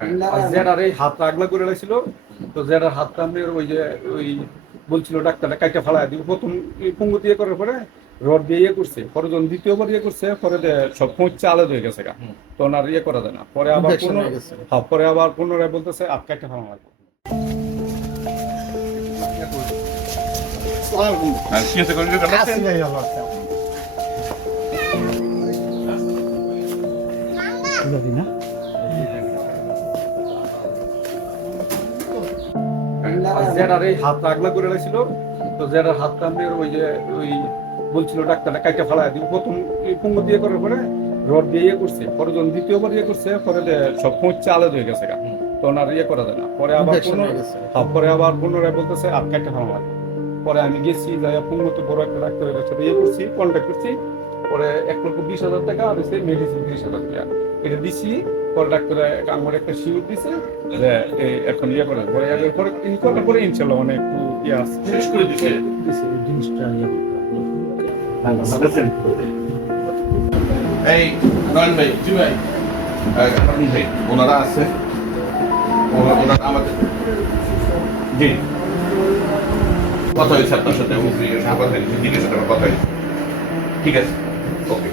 আর জেরার এই হাত আগলা করে রাখছিল, তো জেরার হাতটা আমি ওই যে ওই বলছিল ডাক্তারটা কাইটা ফালাই দিব, প্রথম পঙ্গু দিয়ে করার পরে রড দিয়ে ইয়ে করছে, পরে যখন দ্বিতীয়বার ইয়ে করছে পরে সব পৌঁছছে আলাদা হয়ে গেছে গা, তখন আর ইয়ে করা যায় না। পরে আবার পরে আবার পুনরায় বলতেছে আর কাইটা ফালা লাগবে। আর জেরার এই হাত আগলা করে রাখছিল, তো জেরার হাতটা আমি ওই যে ওই বলছিল ডাক্তারটা কাইটা ফালাই দিব, প্রথম পঙ্গু দিয়ে করার পরে রড দিয়ে ইয়ে করছে, পরে যখন দ্বিতীয়বার ইয়ে করছে পরে সব পৌঁছছে আলাদা হয়ে গেছে গা, তখন আর ইয়ে করা যায় না। পরে আবার পুনরায় বলতেছে আর কাইটা ফালা লাগবে। পরে আমি গেছি যাই পঙ্গুতে বড় একটা ডাক্তারের সাথে ইয়ে করছি, কন্ট্যাক্ট করছি, পরে 1,20,000 টাকা আর হচ্ছে মেডিসিন 30,000 টাকা এটা দিছি। পরে ডাক্তারে আমার একটা শিউর দিছে যে এখন ইয়ে করে পরে পরে করার পরে ইনশাল্লাহ অনেক একটু ইয়ে আছে শেষ করে দিছে জিনিসটা ইয়ে। এই নয়ন ভাই, জি ভাই, আপনি ভাই ওনারা আছে, ওনারা আমাদের জি কথা হয়েছে আপনার সাথে, জিজ্ঞেস কথা হয়েছে, ঠিক আছে, ওকে।